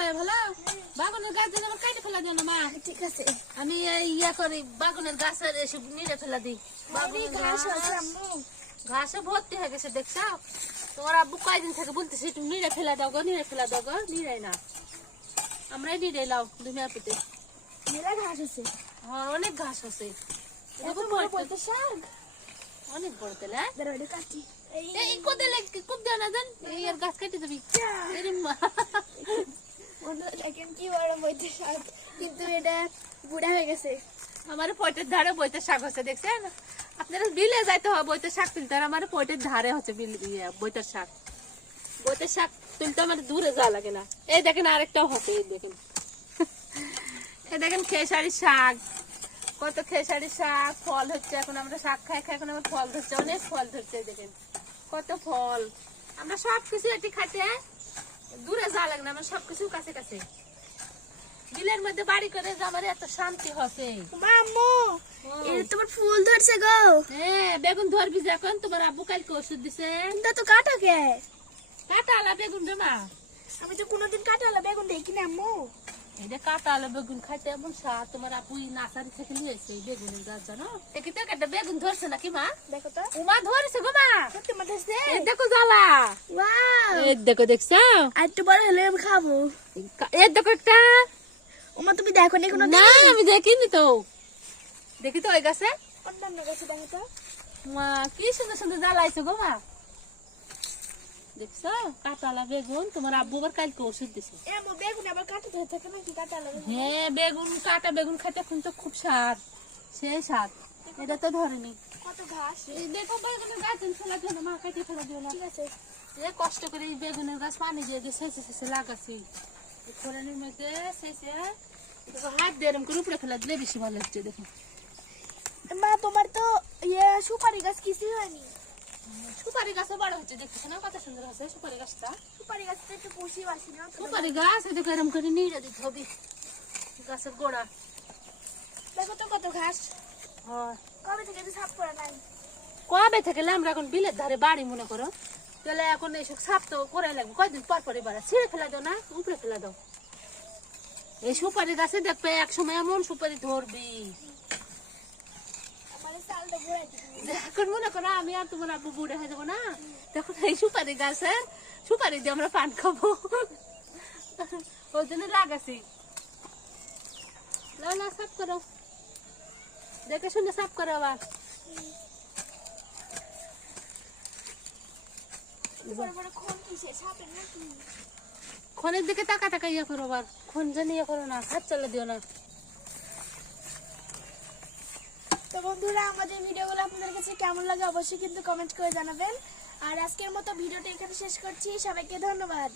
ভাই ভালো বাগানের গাছ যেন কাটে ফেলা দিও না মা। ঠিক আছে আমি ইয়া করি বাগানের গাছের এসব নিড়ে ফেলা দিই। বাগানের ঘাস আছে আম্মু ঘাসে ভর্তি হয়ে গেছে দেখছো। তোমার আব্বু কয়দিন থেকে বলতেছে একটু নিড়ে ফেলা দাও গো, নিড়ে ফেলা দাও গো, নিড়াই না। আমরাই নিড়ে লাও দুনিয়া পেতে। মেলা ঘাস আছে হ্যাঁ অনেক ঘাস আছে। দেখো বড় বড় শাক অনেক বড় তেলে দাঁড়াও কাটি এই কোদালে খুব দেওয়া না জান এই আর গাছ কেটে দিবি। এরে মা বন্ধুরা দেখেন কি বড় বইতে শাক, কিন্তু এটা বুড়া হয়ে গেছে। আমার পয়টের ধারে বইতে শাক হচ্ছে দেখছেন। আপনারা বিলে যাইতে হবে বইতে শাক তুলতে, আর আমার পয়টের ধারে হচ্ছে বইটার শাক। বইটার শাক তুলতে আমার দূরে যাওয়া লাগে না। এই দেখেন আরেকটাও হচ্ছে, এই দেখেন এই দেখেন খেসারি শাক, কত খেসারি শাক ফল হচ্ছে। এখন আমরা শাক খাই খাই এখন আমার ফল ধরছে, অনেক ফল ধরছে। দেখেন কত ফল। আমরা সবকিছু এটি খাইতে দূরে যাওয়া লাগে না, আমার সবকিছু কাছে কাছে। বিলের মধ্যে বাড়ি করে আমার এত শান্তি হচ্ছে। আম্মু এটা তোমার ফুল ধরছে গো। হ্যাঁ বেগুন ধরবি যে এখন, তোমার আব্বু কালকে ওষুধ দিছে। এটা তো কাটা কে কাটা আলা বেগুন রে মা। আমি তো কোনোদিন কাটালা বেগুন দেখি না আম্মু। এটা কাটা আলা বেগুন খাইতে এমন স্বাদ। তোমার আব্বু নার্সারি থেকে নিয়ে এসে বেগুনের গাছ জানো। দেখি তো একটা বেগুন ধরছে নাকি মা? দেখো তো উমা ধরেছে গো মা। সত্যি মা ধরছে। এই দেখো জ্বালা। ওয়াও এই দেখো দেখছো। আর একটু বড় হলে আমি খাবো। এই দেখো একটা। ওমা তুমি দেখো নি কোনো না আমি দেখিনি তো। দেখি তো ওই গাছে অন্যান্য গাছে দেখো তো। মা কি সুন্দর সুন্দর জ্বালাইছে গো মা। দেখছো কাটালা বেগুন, তোমার আব্বু আবার কালকে ওষুধ দিছে। এ আম্মু বেগুন আবার কাটাতে হয় থাকে নাকি কাটালা? হ্যাঁ বেগুন কাটা বেগুন খাইতে এখন তো খুব স্বাদ, সেই স্বাদ। এটা তো ধরেনি। কত ঘাস। এই দেখো বেগুনের গাছ ফেলা দিও না মা, কাটিয়ে ফেলা দিও না। ঠিক আছে এ কষ্ট করে এই বেগুনের গাছ পানি দিয়ে দিয়ে শেষে শেষে লাগাছি। এই খোলানির মধ্যে শেষে দেখো হাত দিয়ে এরকম করে উপরে ফেলা দিলে বেশি ভালো হচ্ছে। দেখো মা তোমার তো ইয়ে সুপারি গাছ কিছুই হয়নি। সুপারি গাছও বড় হচ্ছে, দেখতেছো না কত সুন্দর হচ্ছে সুপারি গাছটা। সুপারি গাছটা একটু পুষি বাসি না। সুপারি গাছ এটা এরকম করে নিয়ে দিতে হবে গাছের গোড়া। দেখো তো কত ঘাস। হয় কবে থেকে তো সাফ করা নাই। কবে থেকে আমরা এখন বিলের ধারে বাড়ি মনে করো, তাহলে এখন এইসব সাপ তো করে লাগবে। কয়দিন পর পরে বাড়া ছিঁড়ে ফেলা দাও না, উপরে ফেলা দাও। এই সুপারি গাছে দেখবে এক সময় এমন সুপারি ধরবি। আমার চালটা ঘুরাই দিবি। এখন মনে করো আমি আর তোমার আব্বু বুড়ে হয়ে যাবো না, তখন এই সুপারি গাছের সুপারি দিয়ে আমরা পান খাবো। ওই জন্য লাগাছি। লাও লাও সাফ করো, দেখে শুনে সাফ করো আবার। বড় বড় খন কিসে সাপের নাকি? খনের দিকে টাকা টাকা ইয়ে করো আবার, খন জানি ইয়ে করো না, হাত চালা দিও না। তো বন্ধুরা আমাদের ভিডিওগুলো আপনাদের কাছে কেমন লাগে অবশ্যই কিন্তু কমেন্ট করে জানাবেন। আর আজকের মতো ভিডিওটা এখানে শেষ করছি। সবাইকে ধন্যবাদ।